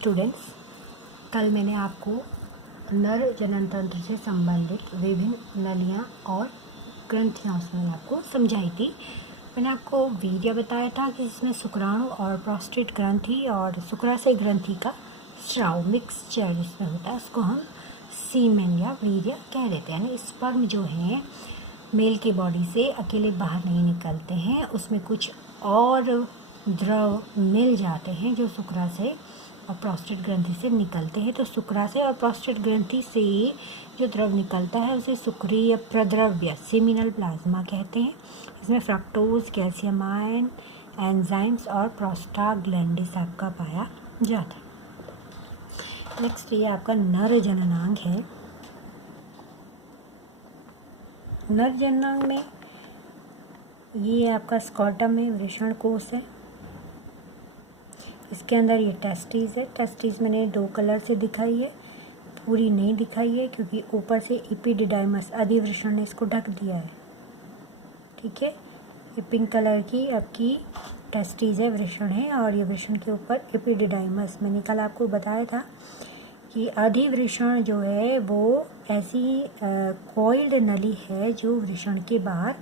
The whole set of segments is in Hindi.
स्टूडेंट्स, कल मैंने आपको नर जनन तंत्र से संबंधित विभिन्न नलियाँ और ग्रंथियाँ उसमें आपको समझाई थी। मैंने आपको वीर्य बताया था कि इसमें शुक्राणु और प्रोस्टेट ग्रंथि और शुक्राशय ग्रंथि का स्राव मिक्सचर जिसमें होता है उसको हम सीमेन या वीर्य कह देते हैं। स्पर्म जो है मेल की बॉडी से अकेले बाहर नहीं निकलते हैं, उसमें कुछ और द्रव मिल जाते हैं जो शुक्राशय और प्रोस्टेट ग्रंथि से निकलते हैं। तो शुक्राशय और प्रोस्टेट ग्रंथि से जो द्रव निकलता है उसे शुक्रीय प्रद्रव्य सेमिनल प्लाज्मा कहते हैं। इसमें फ्रक्टोज, कैल्शियम आयन, एंजाइम्स और प्रोस्टाग्लैंडिस आपका पाया जाता है। नेक्स्ट ये आपका नर जननांग है। नर जननांग में ये आपका स्कॉटम है, वृषण कोश है। इसके अंदर ये टेस्टिस है। टेस्टिस मैंने 2 कलर से दिखाई है, पूरी नहीं दिखाई है क्योंकि ऊपर से एपिडिडाइमस अधिवृषण ने इसको ढक दिया है। ठीक है, ये पिंक कलर की आपकी टेस्टिस है, वृषण है, और ये वृषण के ऊपर एपिडिडाइमस। मैंने कल आपको बताया था कि अधिवृषण जो है वो ऐसी कॉइल्ड नली है जो वृषण के बाहर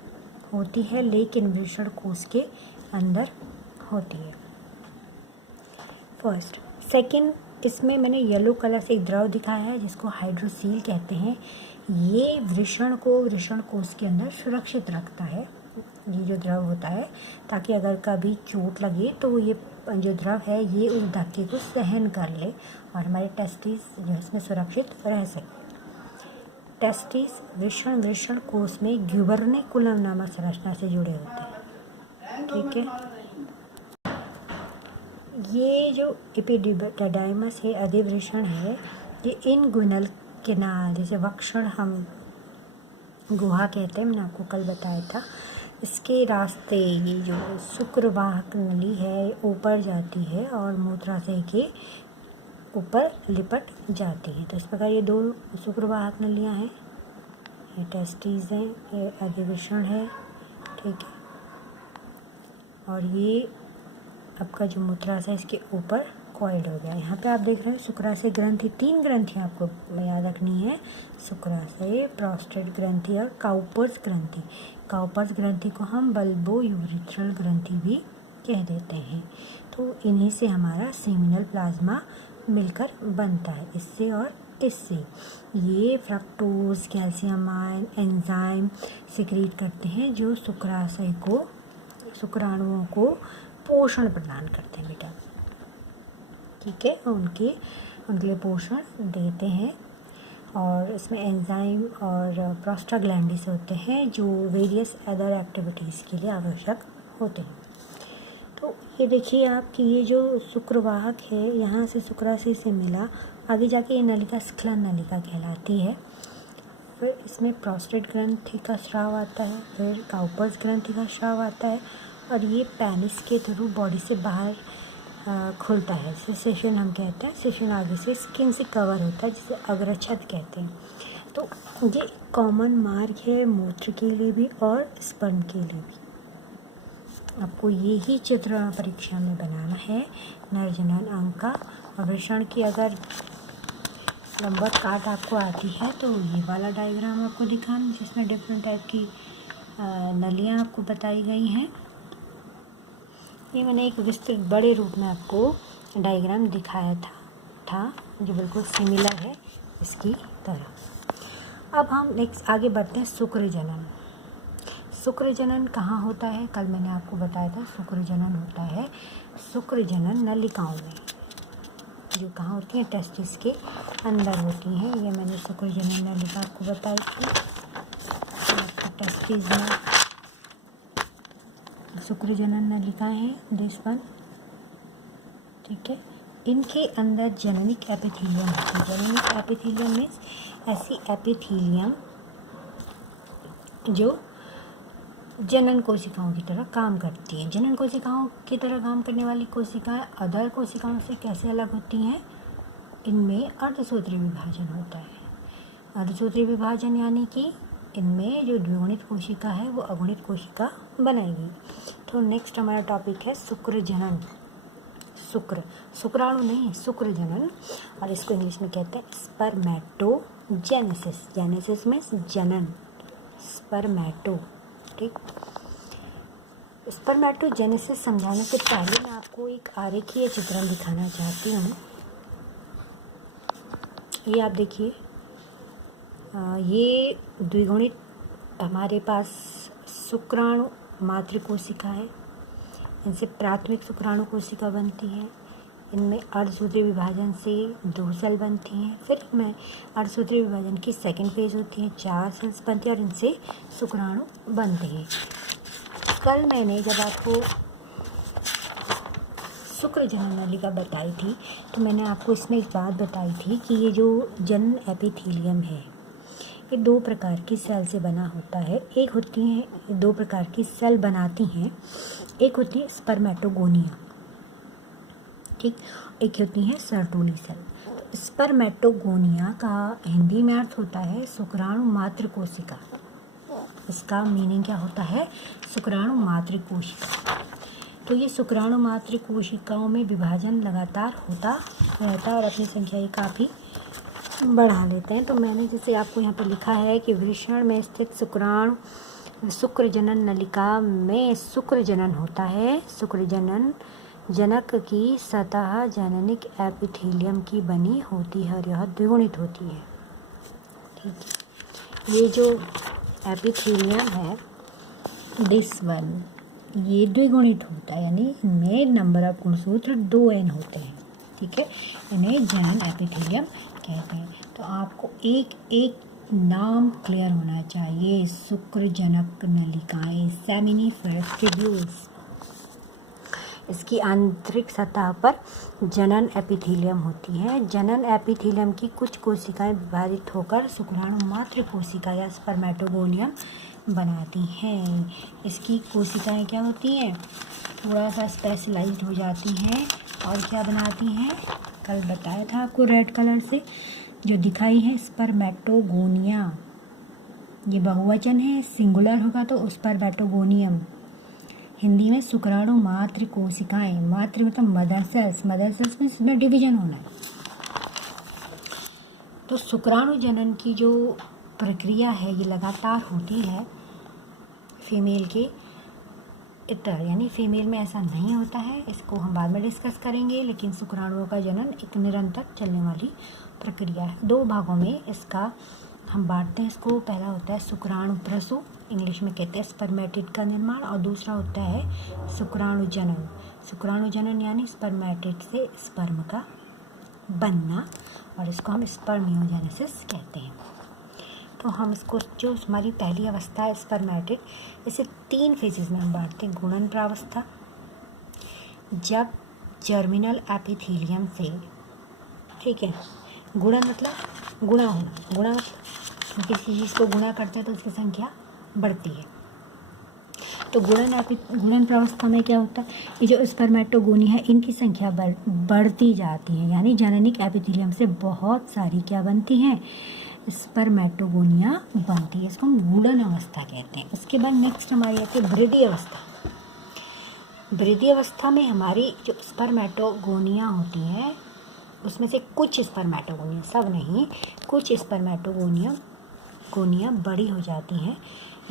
होती है लेकिन वृषण कोश के अंदर होती है। फर्स्ट। सेकंड, इसमें मैंने येलो कलर से एक द्रव दिखाया है जिसको हाइड्रोसील कहते हैं। ये वृषण को वृषण कोश के अंदर सुरक्षित रखता है, ये जो द्रव होता है, ताकि अगर कभी चोट लगे तो ये जो द्रव है ये उस धक्के को सहन कर ले और हमारे टेस्टिस जो है इसमें सुरक्षित रह सके। टेस्टिस वृषण कोश में ग्यूबर्निकुलम नामक संरचना से जुड़े होते हैं। ठीक है, ये जो एपिडिडाइमस है, अधिवृषण है, ये इनगुइनल किनाल जैसे वक्षण हम गुहा कहते हैं, मैंने आपको कल बताया था, इसके रास्ते ये जो शुक्रवाहक नली है ऊपर जाती है और मूत्राशय के ऊपर लिपट जाती है। तो इस प्रकार ये 2 शुक्रवाहक नलियाँ हैं, ये टेस्टिस हैं, ये अधिवृषण है। ठीक है, और ये आपका जो मूत्राशय इसके ऊपर कॉइल्ड हो गया। यहाँ पे आप देख रहे हैं शुक्राशय ग्रंथि, 3 ग्रंथियाँ आपको याद रखनी है, शुक्राशय, प्रोस्टेट ग्रंथि और काउपर्स ग्रंथि। काउपर्स ग्रंथि को हम बल्बो यूरिथ्रल ग्रंथि भी कह देते हैं। तो इन्हीं से हमारा सेमिनल प्लाज्मा मिलकर बनता है, इससे और इससे। ये fructose, calcium ion, enzyme secrete करते हैं जो शुक्राशय को, शुक्राणुओं को पोषण प्रदान करते हैं बेटा। ठीक है, उनके लिए पोषण देते हैं। और इसमें एंजाइम और प्रोस्टाग्लैंडिस होते हैं जो वेरियस अदर एक्टिविटीज़ के लिए आवश्यक होते हैं। तो ये देखिए आप कि ये जो शुक्रवाहक है यहाँ से शुक्राशय से मिला, आगे जाके ये नलिका स्खलन नलिका कहलाती है। फिर इसमें प्रोस्टेट ग्रंथि का स्राव आता है, फिर काउपर्स ग्रंथि का स्राव आता है, और ये पेनिस के थ्रू बॉडी से बाहर खुलता है, जिसे सेशन हम कहते हैं। सेशन आगे से स्किन से कवर होता है जिसे अग्रछद कहते हैं। तो ये कॉमन मार्ग है मूत्र के लिए भी और स्पर्म के लिए भी। आपको यही चित्र परीक्षा में बनाना है नर जनन अंग का। और वृषण की अगर लंबवत काट आपको आती है तो ये वाला डायग्राम आपको दिखाना जिसमें डिफरेंट टाइप की नलियाँ आपको बताई गई हैं। ये मैंने एक विस्तृत बड़े रूप में आपको डायग्राम दिखाया था जो बिल्कुल सिमिलर है इसकी तरह। अब हम नेक्स्ट आगे बढ़ते हैं शुक्र जनन। शुक्र जनन कहाँ होता है? कल मैंने आपको बताया था शुक्र जनन होता है शुक्र जनन नलिकाओं में, जो कहाँ होती हैं? टेस्टिस के अंदर होती हैं। ये मैंने शुक्र जनन नलिका आपको बताई थी। टेस्टिस में शुक्र जनन नलिका है, दिस वन। ठीक है, इनके अंदर जेनेनिक एपिथेलियम होती है। जेनेनिक एपिथेलियम मीन्स ऐसी एपिथेलियम जो जनन कोशिकाओं की तरह काम करती है। जनन कोशिकाओं की तरह काम करने वाली कोशिकाएं अदर कोशिकाओं से कैसे अलग होती हैं? इनमें अर्धसूत्री विभाजन होता है। अर्धसूत्री विभाजन यानी कि इनमें जो द्विगुणित कोशिका है वो अगुणित कोशिका बनाएगी। तो नेक्स्ट हमारा टॉपिक है शुक्र जनन। शुक्र, शुक्राणु नहीं है, शुक्र जनन, और इसको इंग्लिश में कहते हैं स्पर्मेटोजेनेसिस। जेनेसिस में जनन, स्पर्मेटो। ठीक, स्पर्मेटोजेनेसिस समझाने से पहले मैं आपको एक आरेखीय चित्रण दिखाना चाहती हूँ। ये आप देखिए, ये द्विगुणित हमारे पास शुक्राणु मातृ कोशिका है। इनसे प्राथमिक शुक्राणु कोशिका बनती है। इनमें अर्धसूत्रीय विभाजन से 2 सेल बनती हैं। फिर इनमें अर्धसूत्रीय विभाजन की सेकंड फेज होती है, 4 सेल्स बनती हैं और इनसे शुक्राणु बनते हैं। कल मैंने जब आपको शुक्र जनन नलिका बताई थी तो मैंने आपको इसमें एक बात बताई थी कि ये जो जनन एपिथेलियम है ये 2 प्रकार की सेल से बना होता है। एक होती है 2 प्रकार की सेल बनाती हैं, एक होती है स्पर्मेटोगोनिया, ठीक, एक होती है सर्टोली सेल। स्पर्मेटोगोनिया का हिंदी में अर्थ होता है शुक्राणु मातृ कोशिका। इसका मीनिंग क्या होता है? शुक्राणु मातृ कोशिका। तो ये शुक्राणु मातृ कोशिकाओं में विभाजन लगातार होता रहता है और अपनी संख्या ये काफ़ी बढ़ा लेते हैं। तो मैंने जैसे आपको यहाँ पे लिखा है कि वृषण में स्थित शुक्र जनन नलिका में शुक्र जनन होता है। शुक्र जनन जनक की सतह जननिक एपिथेलियम की बनी होती है और यह द्विगुणित होती है। ठीक है, ये जो एपिथेलियम है दिस वन, ये द्विगुणित होता है, यानी इनमें नंबर ऑफ गुणसूत्र 2n होते हैं। ठीक है, इन्हें जनन एपिथेलियम कहते हैं। तो आपको एक एक नाम क्लियर होना चाहिए। शुक्र जनक नलिकाएं, सेमिनिफेरस ट्यूब्यूल्स, इसकी आंतरिक सतह पर जनन एपिथेलियम होती है। जनन एपिथेलियम की कुछ कोशिकाएं विभाजित होकर शुक्राणु मातृ कोशिका या स्पर्मेटोगोनियम बनाती हैं। इसकी कोशिकाएं क्या होती हैं? थोड़ा सा स्पेशलाइज्ड हो जाती हैं और क्या बनाती हैं? कल बताया था आपको रेड कलर से जो दिखाई है, स्पर्मेटोगोनिया। ये बहुवचन है, सिंगुलर होगा तो स्पर्मेटोगोनियम। हिंदी में शुक्राणु मातृ कोशिकाएं, मातृ मतलब मदर सेल्स, मदर सेल्स में इसमें डिवीजन होना है। तो शुक्राणु जनन की जो प्रक्रिया है ये लगातार होती है फीमेल के इतर, यानी फीमेल में ऐसा नहीं होता है, इसको हम बाद में डिस्कस करेंगे। लेकिन शुक्राणुओं का जनन एक निरंतर चलने वाली प्रक्रिया है। 2 भागों में इसका हम बांटते हैं इसको। पहला होता है शुक्राणु प्रसूव, इंग्लिश में कहते हैं स्पर्मेटिड का निर्माण, और दूसरा होता है शुक्राणु जनन। शुक्राणु जनन यानी स्पर्मेटिड से स्पर्म का बनना, और इसको हम स्पर्मियोजेनेसिस कहते हैं। तो हम इसको जो हमारी पहली अवस्था है स्पर्मेटिड, इसे 3 फेजेस में हम बांटते हैं। गुणन प्रावस्था, जब जर्मिनल एपिथेलियम से, ठीक है, गुणन मतलब गुणा होना, गुणा मतलब किसी चीज़ को गुणा करते हैं तो उसकी संख्या बढ़ती है। तो गुणन प्रावस्था में क्या होता है? ये जो स्पर्मेटोगोनी है इनकी संख्या बढ़ती जाती है, यानी जननिक एपिथेलियम से बहुत सारी क्या बनती हैं? स्पर्मेटोगोनिया बनती है। इसको हम गुणन अवस्था कहते हैं। उसके बाद नेक्स्ट हमारी आती है वृद्धि अवस्था। वृद्धि अवस्था में हमारी जो स्पर्मेटोगोनिया होती है उसमें से कुछ स्पर्मेटोगोनिया, सब नहीं, कुछ स्पर्मेटोगोनिया बड़ी हो जाती हैं।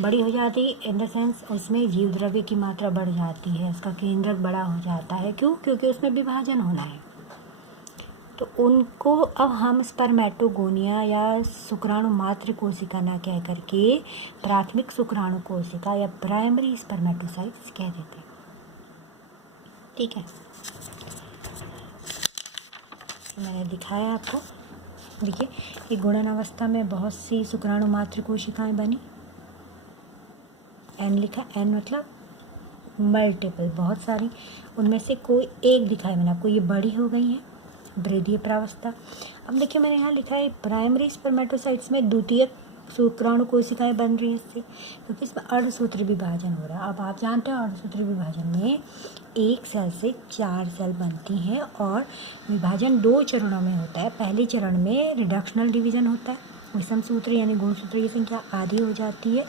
बड़ी हो जाती इन द सेंस उसमें जीव द्रव्य की मात्रा बढ़ जाती है, उसका केंद्रक बड़ा हो जाता है। क्यों? क्योंकि उसमें विभाजन होना है। तो उनको अब हम स्पर्मेटोगोनिया या शुक्राणु मातृ कोशिका ना कह करके प्राथमिक शुक्राणु कोशिका या प्राइमरी स्पर्मेटोसाइट्स कह देते हैं। ठीक है, मैंने दिखाया आपको। देखिए, ये गुणन अवस्था में बहुत सी शुक्राणु मातृ कोशिकाएं बनी, एन लिखा, एन मतलब मल्टीपल, बहुत सारी, उनमें से कोई एक दिखाई मैंने आपको, ये बड़ी हो गई है, वृद्धि प्रावस्था। अब देखिए मैंने यहाँ लिखा है प्राइमरी स्पर्मेटोसाइट्स में द्वितीयक शुक्राणु कोशिकाएं बन रही हैं इससे, क्योंकि इसमें अर्धसूत्री विभाजन हो रहा है। अब आप जानते हैं अर्धसूत्री विभाजन में 1 सेल से 4 सेल बनती हैं और विभाजन 2 चरणों में होता है। पहले चरण में रिडक्शनल डिवीजन होता है, विषम सूत्र यानी गुणसूत्र की संख्या आधी हो जाती है,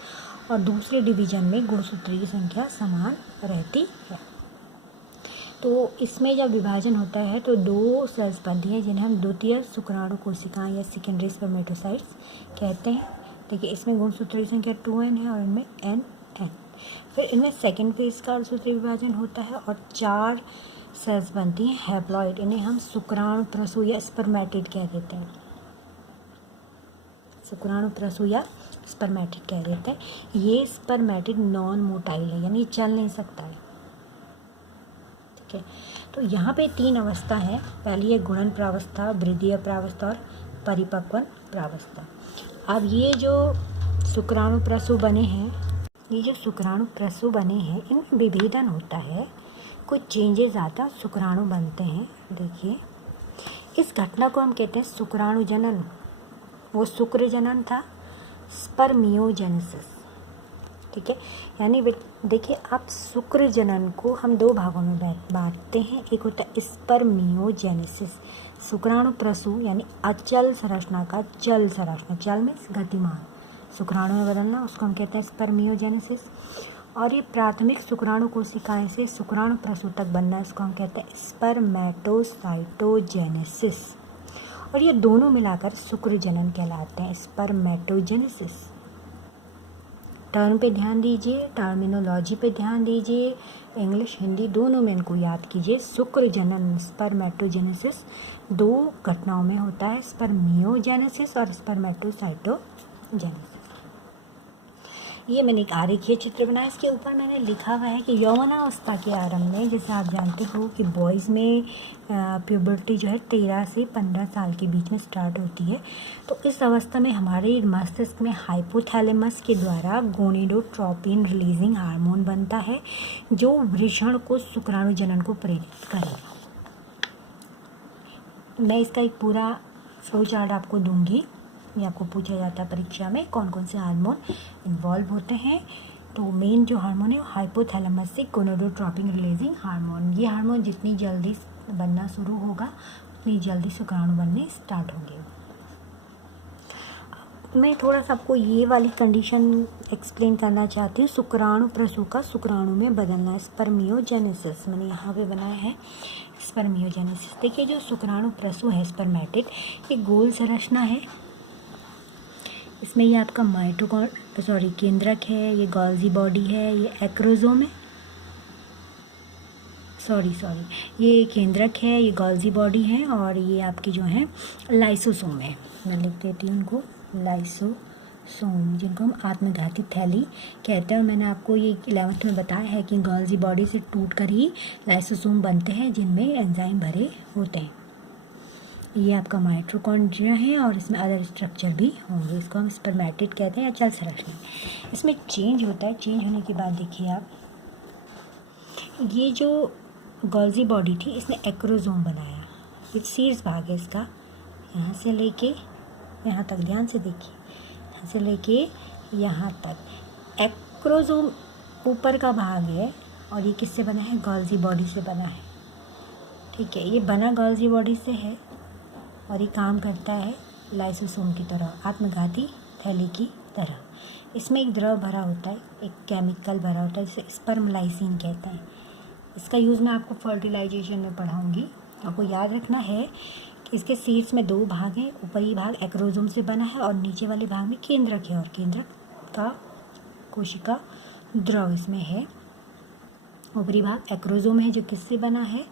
और दूसरे डिवीजन में गुणसूत्र की संख्या समान रहती है। तो इसमें जब विभाजन होता है तो दो सेल्स बनती हैं जिन्हें हम द्वितीय शुक्राणु कोशिकाएं या सेकेंडरी स्पर्मेटोसाइट्स कहते हैं। देखिए इसमें गुणसूत्र संख्या 2n है और इनमें n। फिर इनमें सेकेंड फेज का सूत्री विभाजन होता है और 4 सेल्स बनती हैं हैप्लॉइड, इन्हें हम शुक्राणु प्रसू या स्पर्मेटिड कह देते हैं। शुक्राणु प्रसू या स्पर्मेटिड कह देते हैं। ये स्पर्मेटिड नॉन मोटाइल है, यानी चल नहीं सकता है। ठीक है, तो यहाँ पे 3 अवस्था है। पहली है गुणन प्रावस्था, वृद्धीय प्रावस्था और परिपक्वन प्रावस्था। अब ये जो शुक्राणु प्रसू बने हैं, इनमें विभेदन होता है, कुछ चेंजेस आता, शुक्राणु बनते हैं। देखिए इस घटना को हम कहते हैं शुक्राणु जनन। वो शुक्र जनन था, स्पर्मियोजेनेसिस। ठीक है, यानी देखिए आप शुक्र जनन को हम 2 भागों में बांटते हैं। एक होता है स्पर्मियोजेनेसिस, शुक्राणु प्रसू यानी अचल संरचना का चल संरचना, चल में गतिमान शुक्राणु में बदलना, उसको हम कहते हैं स्पर्मियोजेनेसिस। और ये प्राथमिक शुक्राणु कोशिकाएं से शुक्राणु प्रसू तक बनना, इसको हम कहते हैं स्पर्मेटोसाइटोजेनेसिस। और ये दोनों मिलाकर शुक्र जनन कहलाते हैं, स्पर्मेटोजेनेसिस। टर्म पे ध्यान दीजिए, टर्मिनोलॉजी पे ध्यान दीजिए, इंग्लिश हिंदी दोनों में इनको याद कीजिए। शुक्र जनन स्पर्मेटोजेनेसिस 2 घटनाओं में होता है, स्पर्मियोजेनेसिस और स्पर्मेटोसाइटोजेनेसिस। ये मैंने एक आरेखीय चित्र बनाया, इसके ऊपर मैंने लिखा हुआ है कि यौवनावस्था के आरंभ में, जैसे आप जानते हो कि बॉयज़ में प्यूबर्टी जो है 13 से 15 साल के बीच में स्टार्ट होती है। तो इस अवस्था में हमारे मस्तिष्क में हाइपोथैलेमस के द्वारा गोनिडोट्रोपिन रिलीजिंग हार्मोन बनता है, जो वृषण को शुक्राणु जनन को प्रेरित करेगा। मैं इसका एक पूरा फ्लो चार्ट आपको दूंगी। ये आपको पूछा जाता है परीक्षा में, कौन कौन से हार्मोन इन्वॉल्व होते हैं। तो मेन जो हार्मोन है वो हाइपोथैलेमस से गोनाडोट्रोपिन रिलीजिंग हार्मोन। ये हार्मोन जितनी जल्दी बनना शुरू होगा उतनी जल्दी शुक्राणु बनने स्टार्ट होंगे। मैं थोड़ा सा आपको ये वाली कंडीशन एक्सप्लेन करना चाहती हूँ, शुक्राणु प्रसू का शुक्राणु में बदलना, स्पर्मियोजेनेसिस मैंने यहाँ पे बनाया है, स्पर्मियोजेनेसिस। देखिए जो शुक्राणु प्रसू है स्पर्मेटिड, ये गोल संरचना है। इसमें ये आपका केंद्रक है, ये गोल्जी बॉडी है, ये एक्रोजोम है, ये केंद्रक है, ये गोल्जी बॉडी है, और ये आपकी जो है लाइसोसोम है। मैं लिख देती हूँ उनको, लाइसोसोम, जिनको हम आत्मघाती थैली कहते हैं। और मैंने आपको ये 11th में बताया है कि गोल्जी बॉडी से टूट कर ही लाइसोसोम बनते हैं, जिनमें एंजाइम भरे होते हैं। ये आपका माइटोकॉन्ड्रिया है और इसमें अदर स्ट्रक्चर भी होंगे, इसको हम स्पर्मेटिड कहते हैं, अचल संरचना। इसमें चेंज होता है, चेंज होने के बाद देखिए आप, ये जो गोल्जी बॉडी थी इसने एक्रोजोम बनाया। ये शीर्ष भाग है इसका, यहाँ से लेके यहाँ तक, ध्यान से देखिए, यहाँ से लेके यहाँ तक एक्रोजोम ऊपर का भाग है। और ये किससे बना है? गोल्जी बॉडी से बना है। ठीक है, ये बना गोल्जी बॉडी से है और ये काम करता है लाइसोसोम की तरह, आत्मघाती थैली की तरह। इसमें एक द्रव भरा होता है, एक केमिकल भरा होता है जिसे स्पर्मलाइसिन कहते हैं। इसका यूज़ मैं आपको फर्टिलाइजेशन में पढ़ाऊंगी। आपको याद रखना है कि इसके शीर्ष में 2 भाग हैं, ऊपरी भाग एक्रोजोम से बना है और नीचे वाले भाग में केंद्रक है, और केंद्रक का कोशिका द्रव इसमें है। ऊपरी भाग एक्रोजोम है जो किससे बना है?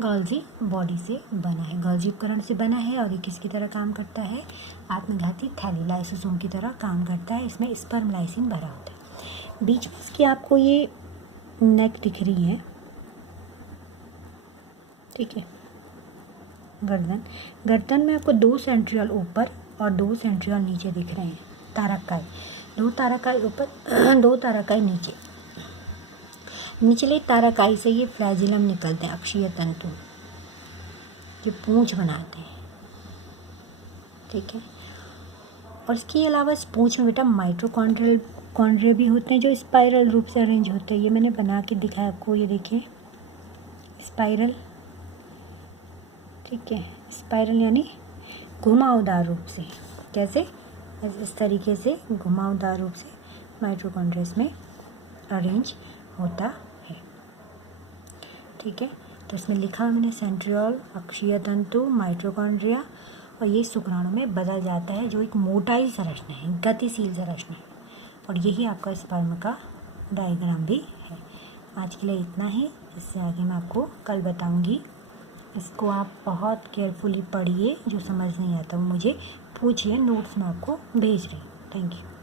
गोल्जी बॉडी से बना है, गोल्जी उपकरण से बना है। और ये किसकी तरह काम करता है? आत्मघाती थैली, लाइसोसोम की तरह काम करता है। इसमें स्पर्मलाइसिन भरा होता है। बीच में इसकी आपको ये नेक दिख रही है, ठीक है, गर्दन में आपको 2 सेंट्रियोल ऊपर और 2 सेंट्रियोल नीचे दिख रहे हैं। तारकाई, 2 तारकाई ऊपर, 2 तारकाई नीचे। निचले तारकाई से ये फ्लैजिलम निकलते हैं, अक्षीय तंतु जो पूंछ बनाते हैं। ठीक है, और इसके अलावा इस पूंछ में बेटा माइटोकॉन्ड्रिया भी होते हैं जो स्पाइरल रूप से अरेंज होते हैं। ये मैंने बना के दिखाया आपको, ये देखिए स्पाइरल। ठीक है, स्पाइरल यानी घुमावदार रूप से, कैसे? इस तरीके से घुमावदार रूप से माइटोकॉन्ड्रिया में अरेंज होता है। ठीक है, तो इसमें लिखा है मैंने सेंट्रियोल, अक्षीय तंतु, माइटोकॉन्ड्रिया, और ये शुक्राणु में बदल जाता है, जो एक मोटाइल संरचना है, गतिशील संरचना है, और यही आपका स्पर्म का डायग्राम भी है। आज के लिए इतना ही, इससे आगे मैं आपको कल बताऊंगी। इसको आप बहुत केयरफुली पढ़िए, जो समझ नहीं आता वो मुझे पूछिए, नोट्स मैं आपको भेज रही हूँ। Thank you.